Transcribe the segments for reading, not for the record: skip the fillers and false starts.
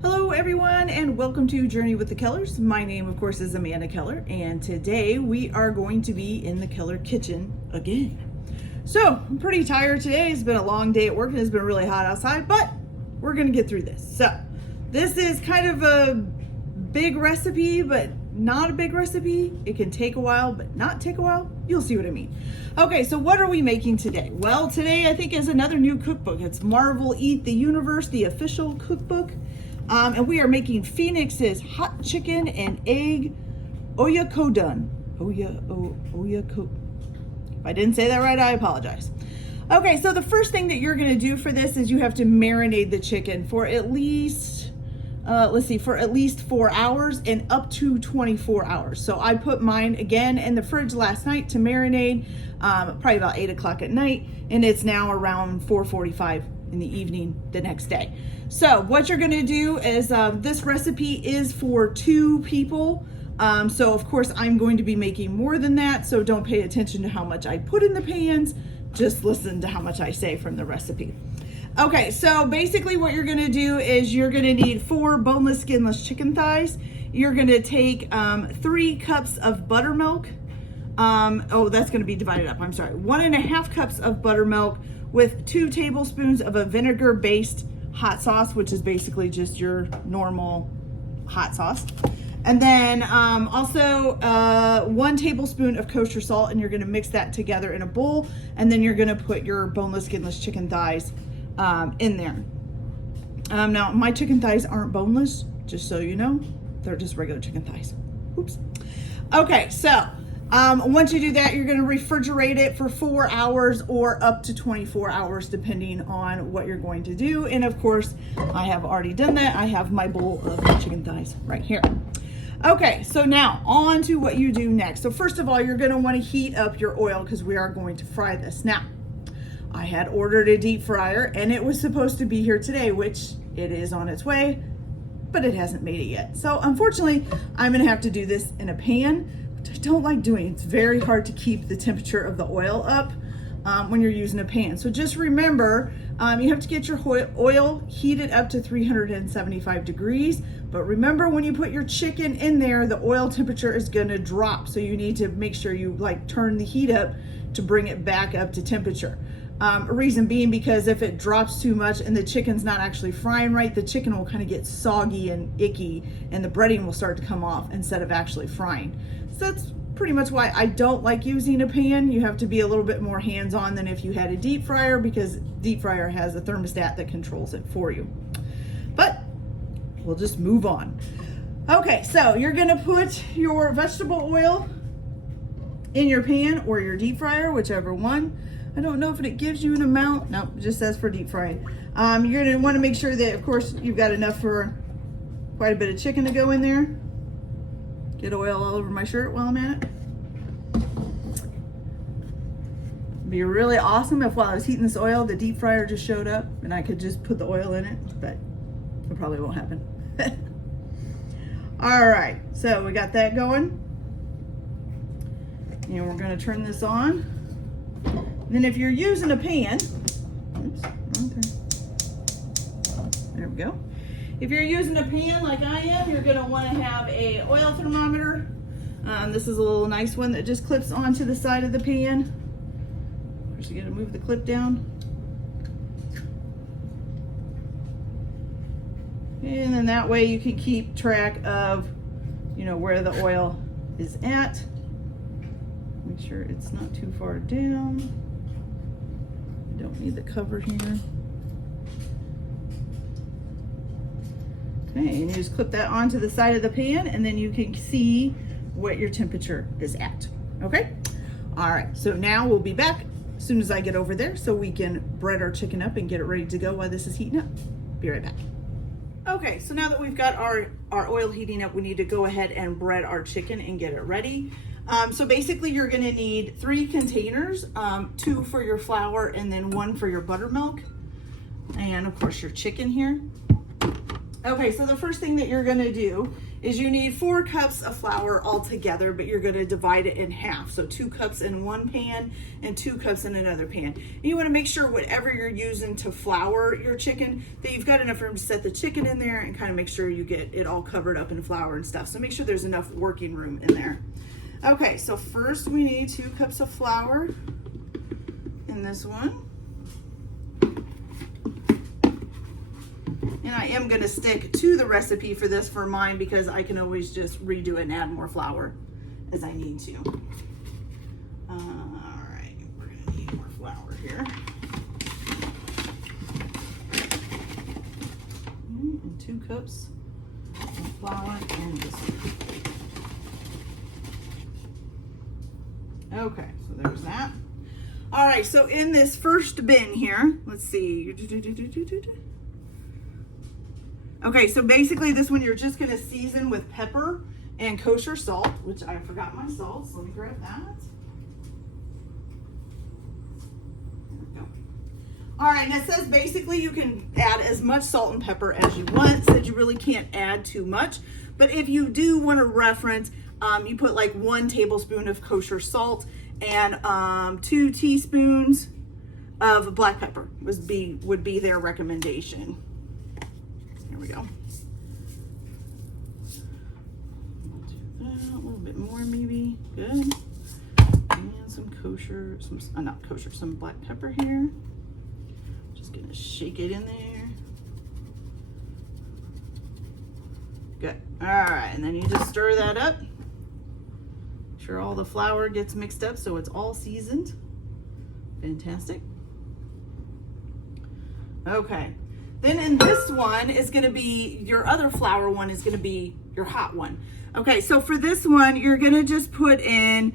Hello everyone and welcome to Journey with the Kellers. My name of course is Amanda Keller and today we are going to be in the Keller kitchen again. So I'm pretty tired today. It's been a long day at work and it's been really hot outside, but we're gonna get through this. So this is kind of a big recipe, but not a big recipe. It can take a while, but not take a while. You'll see what I mean. Okay, so what are we making today? Well, today I think is another new cookbook. It's Marvel Eat the Universe, the official cookbook. And we are making Phoenix's hot chicken and egg Oyakodon. Oyakodon. If I didn't say that right, I apologize. Okay, so the first thing that you're gonna do for this is you have to marinate the chicken for at least, for at least 4 hours and up to 24 hours. So I put mine again in the fridge last night to marinate, probably about 8 o'clock at night, and it's now around 4:45 in the evening the next day. So what you're gonna do is, this recipe is for 2 people. So of course I'm going to be making more than that, so don't pay attention to how much I put in the pans, just listen to how much I say from the recipe. Okay, so basically what you're gonna do is you're gonna need 4 boneless, skinless chicken thighs. You're gonna take 3 cups of buttermilk. That's gonna be divided up, I'm sorry. 1.5 cups of buttermilk with 2 tablespoons of a vinegar-based hot sauce, which is basically just your normal hot sauce. And then also 1 tablespoon of kosher salt, and you're gonna mix that together in a bowl, and then you're gonna put your boneless, skinless chicken thighs in there. Now, my chicken thighs aren't boneless, just so you know. They're just regular chicken thighs. Oops. Okay, so once you do that, you're gonna refrigerate it for 4 hours or up to 24 hours, depending on what you're going to do. And of course, I have already done that. I have my bowl of chicken thighs right here. Okay, so now on to what you do next. So first of all, you're gonna wanna heat up your oil because we are going to fry this. Now, I had ordered a deep fryer and it was supposed to be here today, which it is on its way, but it hasn't made it yet. So unfortunately, I'm gonna have to do this in a pan, which I don't like doing. It's very hard to keep the temperature of the oil up when you're using a pan. So just remember, you have to get your oil heated up to 375 degrees. But remember, when you put your chicken in there, the oil temperature is gonna drop. So you need to make sure you turn the heat up to bring it back up to temperature. Reason being because if it drops too much and the chicken's not actually frying right, the chicken will kind of get soggy and icky and the breading will start to come off instead of actually frying. So that's pretty much why I don't like using a pan. You have to be a little bit more hands-on than if you had a deep fryer, because deep fryer has a thermostat that controls it for you. But we'll just move on. Okay, so you're gonna put your vegetable oil in your pan or your deep fryer, whichever one. I don't know if it gives you an amount. No, it just says for deep frying. You're gonna wanna make sure that, of course, you've got enough for quite a bit of chicken to go in there. Get oil all over my shirt while I'm at it. It'd be really awesome if while I was heating this oil, the deep fryer just showed up and I could just put the oil in it, but it probably won't happen. All right, so we got that going. And we're gonna turn this on. Then if you're using a pan, oops, wrong turn. There we go. If you're using a pan like I am, you're gonna wanna have a oil thermometer. This is a little nice one that just clips onto the side of the pan. First, you gotta move the clip down. And then that way you can keep track of, where the oil is at. Make sure it's not too far down. I don't need the cover here. Okay, and you just clip that onto the side of the pan and then you can see what your temperature is at, okay? All right, so now we'll be back as soon as I get over there so we can bread our chicken up and get it ready to go while this is heating up. Be right back. Okay, so now that we've got our oil heating up, we need to go ahead and bread our chicken and get it ready. So basically you're gonna need 3 containers, 2 for your flour and then 1 for your buttermilk. And of course your chicken here. Okay, so the first thing that you're gonna do is you need 4 cups of flour altogether, but you're gonna divide it in half. So 2 cups in one pan and 2 cups in another pan. And you wanna make sure whatever you're using to flour your chicken, that you've got enough room to set the chicken in there and kind of make sure you get it all covered up in flour and stuff. So make sure there's enough working room in there. Okay, so first we need 2 cups of flour in this one. And I am going to stick to the recipe for this for mine because I can always just redo it and add more flour as I need to. All right, we're going to need more flour here. And 2 cups of flour and this one. Okay, so there's that. All right, so in this first bin here, let's see. Okay, so basically this one you're just gonna season with pepper and kosher salt, which I forgot my salt, so let me grab that. There we go. All right, and it says basically you can add as much salt and pepper as you want. It says you really can't add too much, but if you do want to reference, you put like 1 tablespoon of kosher salt and 2 teaspoons of black pepper would be their recommendation. There we go. A little bit more maybe. Good. And some kosher, not kosher, some black pepper here. Just gonna shake it in there. Good. All right, and then you just stir that up. Make sure all the flour gets mixed up so it's all seasoned. Fantastic. Okay. Then in this one is going to be, your other flour one is going to be your hot one. Okay, so for this one, you're going to just put in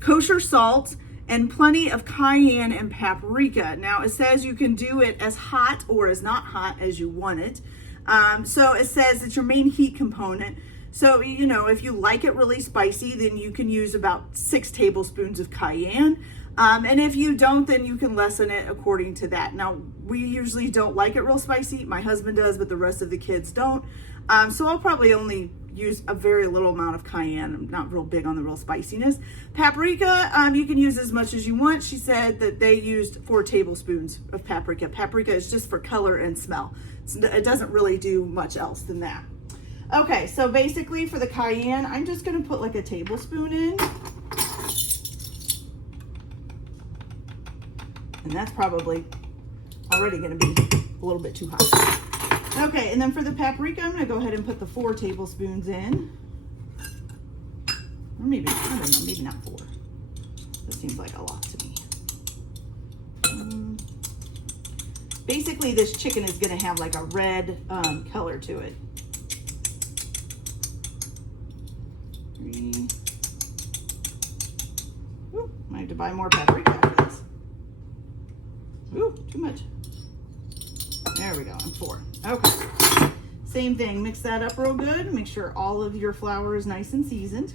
kosher salt and plenty of cayenne and paprika. Now it says you can do it as hot or as not hot as you want it. So it says it's your main heat component. So, you know, if you like it really spicy, then you can use about 6 tablespoons of cayenne. And if you don't, then you can lessen it according to that. Now, we usually don't like it real spicy. My husband does, but the rest of the kids don't. So I'll probably only use a very little amount of cayenne. I'm not real big on the real spiciness. Paprika, you can use as much as you want. She said that they used 4 tablespoons of paprika. Paprika is just for color and smell. It doesn't really do much else than that. Okay, so basically for the cayenne, I'm just gonna put like a tablespoon in. And that's probably already gonna be a little bit too hot. Okay, and then for the paprika, I'm gonna go ahead and put the 4 tablespoons in. Or maybe, I don't know, maybe not 4. That seems like a lot to me. Basically, this chicken is gonna have like a red color to it. 3. Ooh, I have to buy more paprika after this. Ooh, too much. There we go, and 4. Okay. Same thing, mix that up real good. Make sure all of your flour is nice and seasoned.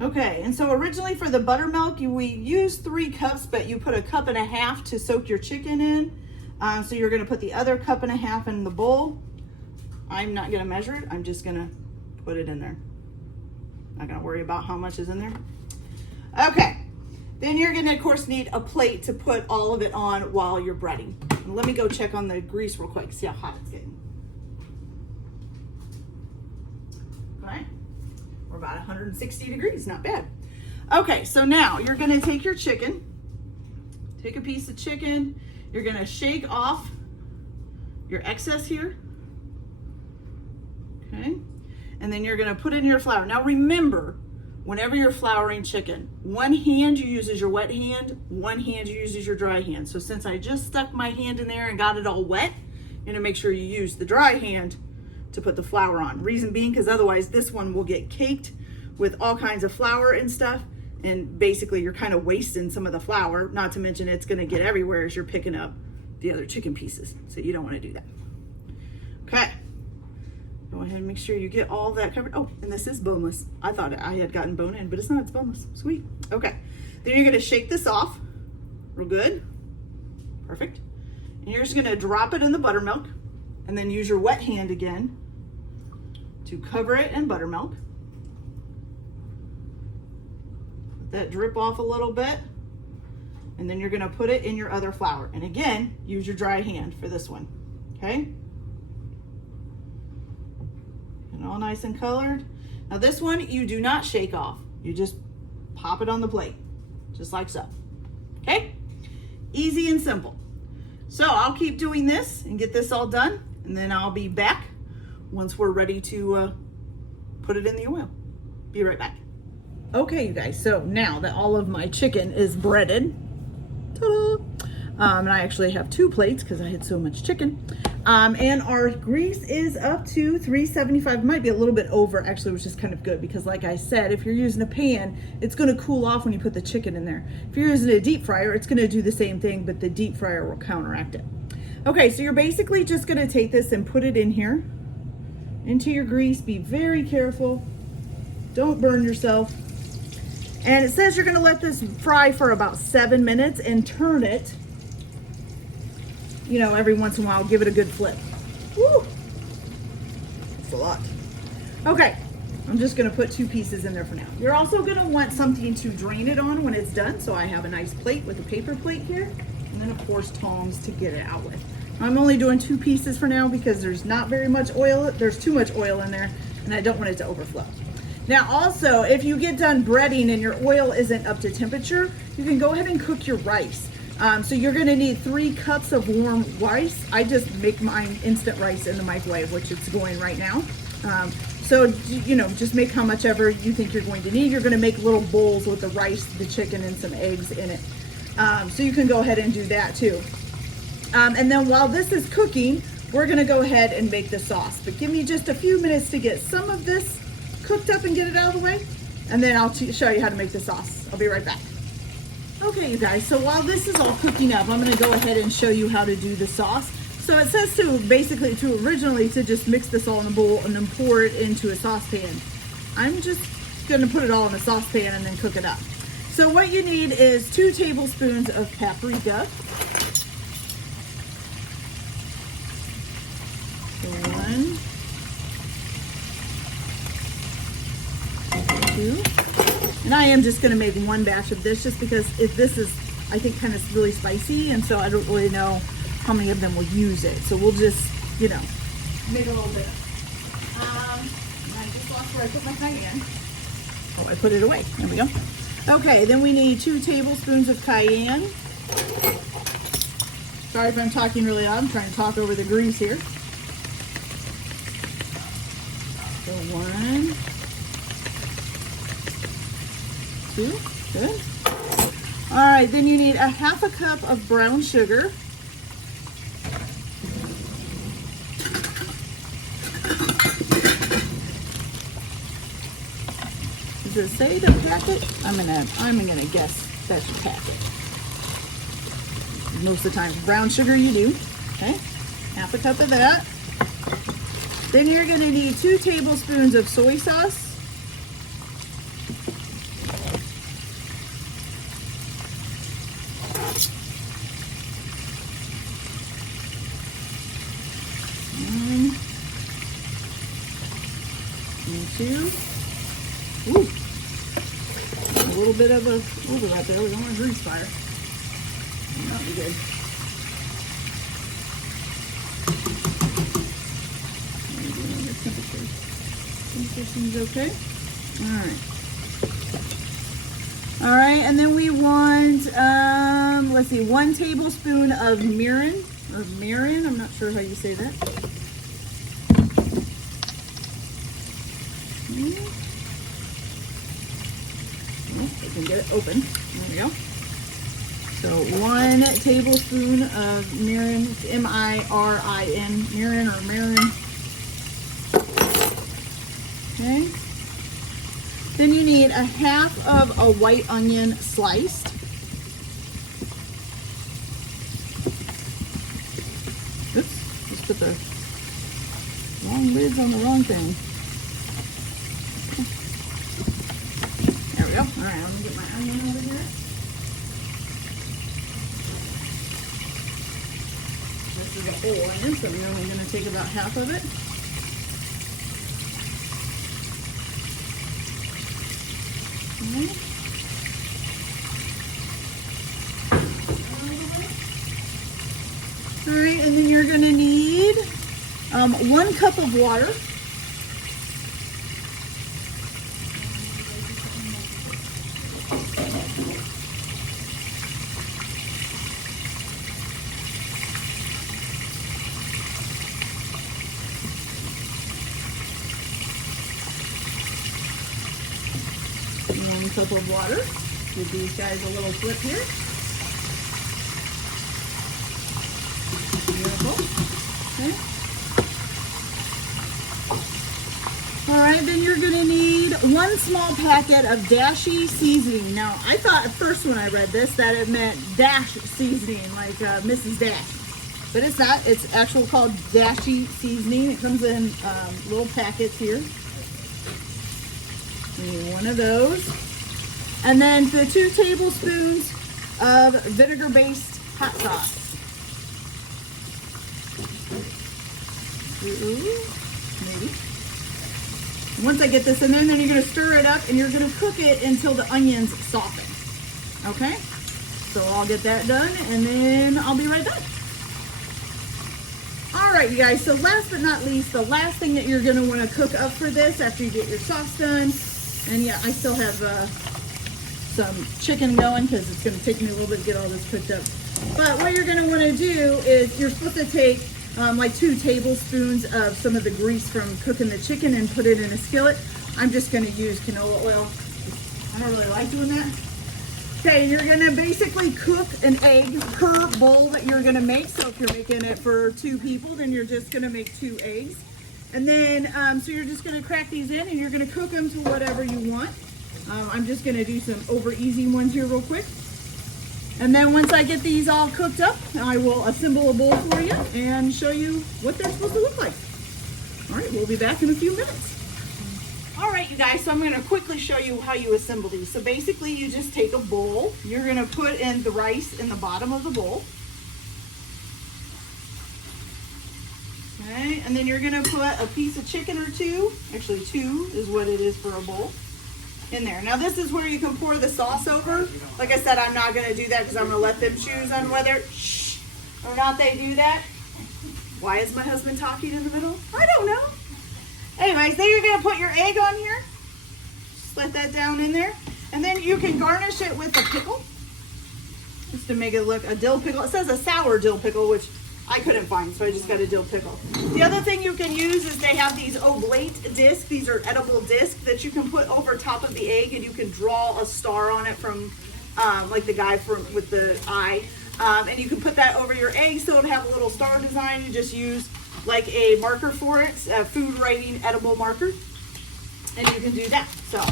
Okay, and so originally for the buttermilk, we used 3 cups, but you put 1.5 cups to soak your chicken in. So you're gonna put the other 1.5 cups in the bowl. I'm not gonna measure it, I'm just gonna put it in there. Not gonna worry about how much is in there. Okay, then you're gonna of course need a plate to put all of it on while you're breading. And let me go check on the grease real quick, see how hot it's getting. Okay, we're about 160 degrees, not bad. Okay, so now you're gonna take your chicken, take a piece of chicken, you're gonna shake off your excess here. Okay, and then you're gonna put in your flour. Now remember, whenever you're flouring chicken, one hand you use as your wet hand, one hand you use as your dry hand. So since I just stuck my hand in there and got it all wet, you're gonna make sure you use the dry hand to put the flour on. Reason being, because otherwise this one will get caked with all kinds of flour and stuff, and basically you're kind of wasting some of the flour, not to mention it's gonna get everywhere as you're picking up the other chicken pieces. So you don't wanna do that. Okay. Go ahead and make sure you get all that covered. Oh, and this is boneless. I thought I had gotten bone in, but it's not, it's boneless. Sweet. Okay. Then you're gonna shake this off real good. Perfect. And you're just gonna drop it in the buttermilk and then use your wet hand again to cover it in buttermilk. Let that drip off a little bit. And then you're gonna put it in your other flour. And again, use your dry hand for this one, okay? And all nice and colored. Now this one, you do not shake off. You just pop it on the plate, just like so, okay? Easy and simple. So I'll keep doing this and get this all done, and then I'll be back once we're ready to put it in the oil. Be right back. Okay, you guys, so now that all of my chicken is breaded, ta-da! And I actually have 2 plates because I had so much chicken. And our grease is up to 375. Might be a little bit over actually, which is kind of good because like I said, if you're using a pan, it's gonna cool off when you put the chicken in there. If you're using a deep fryer, it's gonna do the same thing, but the deep fryer will counteract it. Okay, so you're basically just gonna take this and put it in here, into your grease. Be very careful. Don't burn yourself. And it says you're gonna let this fry for about 7 minutes and turn it, you know, every once in a while. Give it a good flip. Woo! That's a lot. Okay, I'm just gonna put 2 pieces in there for now. You're also gonna want something to drain it on when it's done. So I have a nice plate with a paper plate here. And then of course tongs to get it out with. I'm only doing 2 pieces for now because there's not very much oil. There's too much oil in there and I don't want it to overflow. Now also, if you get done breading and your oil isn't up to temperature, you can go ahead and cook your rice. So you're gonna need 3 cups of warm rice. I just make mine instant rice in the microwave, which it's going right now. So, you know, just make how much ever you think you're going to need. You're gonna make little bowls with the rice, the chicken, and some eggs in it. So you can go ahead and do that too. And then while this is cooking, we're gonna go ahead and make the sauce. But give me just a few minutes to get some of this cooked up and get it out of the way. And then I'll show you how to make the sauce. I'll be right back. Okay, you guys, so while this is all cooking up, I'm gonna go ahead and show you how to do the sauce. So it says originally to just mix this all in a bowl and then pour it into a saucepan. I'm just gonna put it all in a saucepan and then cook it up. So what you need is 2 tablespoons of paprika. 1, 2. And I am just gonna make 1 batch of this just because this is, I think, kind of really spicy, and so I don't really know how many of them will use it. So we'll just, you know, make a little bit. And I just lost where I put my cayenne. Oh, I put it away. There we go. Okay, then we need 2 tablespoons of cayenne. Sorry if I'm talking really loud. I'm trying to talk over the grease here. So 1, 2, good. All right, then you need a 1/2 cup of brown sugar. Does it say the packet? I'm gonna guess that's your packet. Most of the time, brown sugar you do. Okay, 1/2 cup of that. Then you're gonna need 2 tablespoons of soy sauce. Two. Ooh. A little bit of a overlap there. We don't want a grease fire. That'll be good. Temperature seems okay. All right, and then we want, let's see, 1 tablespoon of mirin, I'm not sure how you say that. Well, we can get it open. There we go. So 1 tablespoon of mirin, it's M-I-R-I-N, mirin or marin. Okay. Then you need a 1/2 of a white onion sliced. Oops, just put the wrong lids on the wrong thing. There we go. All right, I'm gonna get my onion over here. This is a whole onion, so we're only going to take about half of it. All right, and then you're going to need 1 cup of water. One cup of water. Give these guys a little flip here. Beautiful. Okay. All right, then you're gonna need 1 small packet of dashi seasoning. Now, I thought at first when I read this that it meant dash seasoning, like Mrs. Dash. But it's not, it's actually called dashi seasoning. It comes in little packets here. One of those. And then the 2 tablespoons of vinegar-based hot sauce. Maybe. Once I get this in there, then you're going to stir it up and you're going to cook it until the onions soften. Okay? So I'll get that done and then I'll be right back. Alright you guys, so last but not least, the last thing that you're going to want to cook up for this after you get your sauce done, and yeah, I still have some chicken going because it's going to take me a little bit to get all this cooked up. But what you're going to want to do is you're supposed to take like 2 tablespoons of some of the grease from cooking the chicken and put it in a skillet. I'm just going to use canola oil. I don't really like doing that. Okay, you're going to basically cook an egg per bowl that you're going to make. So if you're making it for 2 people, then you're just going to make 2 eggs. And then, so you're just going to crack these in and you're going to cook them to whatever you want. I'm just going to do some over easy ones here real quick. And then once I get these all cooked up, I will assemble a bowl for you and show you what they're supposed to look like. All right, we'll be back in a few minutes. All right, you guys, so I'm going to quickly show you how you assemble these. So basically, you just take a bowl. You're going to put in the rice in the bottom of the bowl. Okay, and then you're going to put a piece of chicken or 2. Actually, 2 is what it is for a bowl. In there. Now this is where you can pour the sauce over. Like I said, I'm not going to do that because I'm going to let them choose on whether or not they do that. Why is my husband talking in the middle? I don't know. Anyways, then you're going to put your egg on here. Just let that down in there. And then you can garnish it with a pickle. Just to make it look a dill pickle. It says a sour dill pickle, which I couldn't find, so I just got a dill pickle. The other thing you can use is they have these oblate discs. These are edible discs that you can put over top of the egg, and you can draw a star on it from, like the guy with the eye. And you can put that over your egg so it'll have a little star design. You just use like a marker for it, a food writing edible marker, and you can do that. So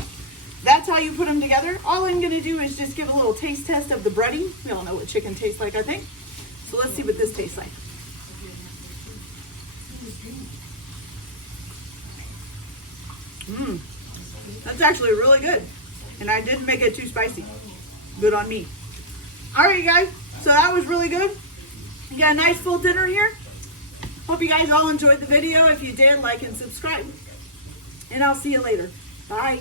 that's how you put them together. All I'm going to do is just give a little taste test of the breading. We all know what chicken tastes like, I think. So let's see what this tastes like. That's actually really good. And I didn't make it too spicy. Good on me. All right, you guys. So that was really good. You got a nice full dinner here. Hope you guys all enjoyed the video. If you did, like and subscribe. And I'll see you later. Bye.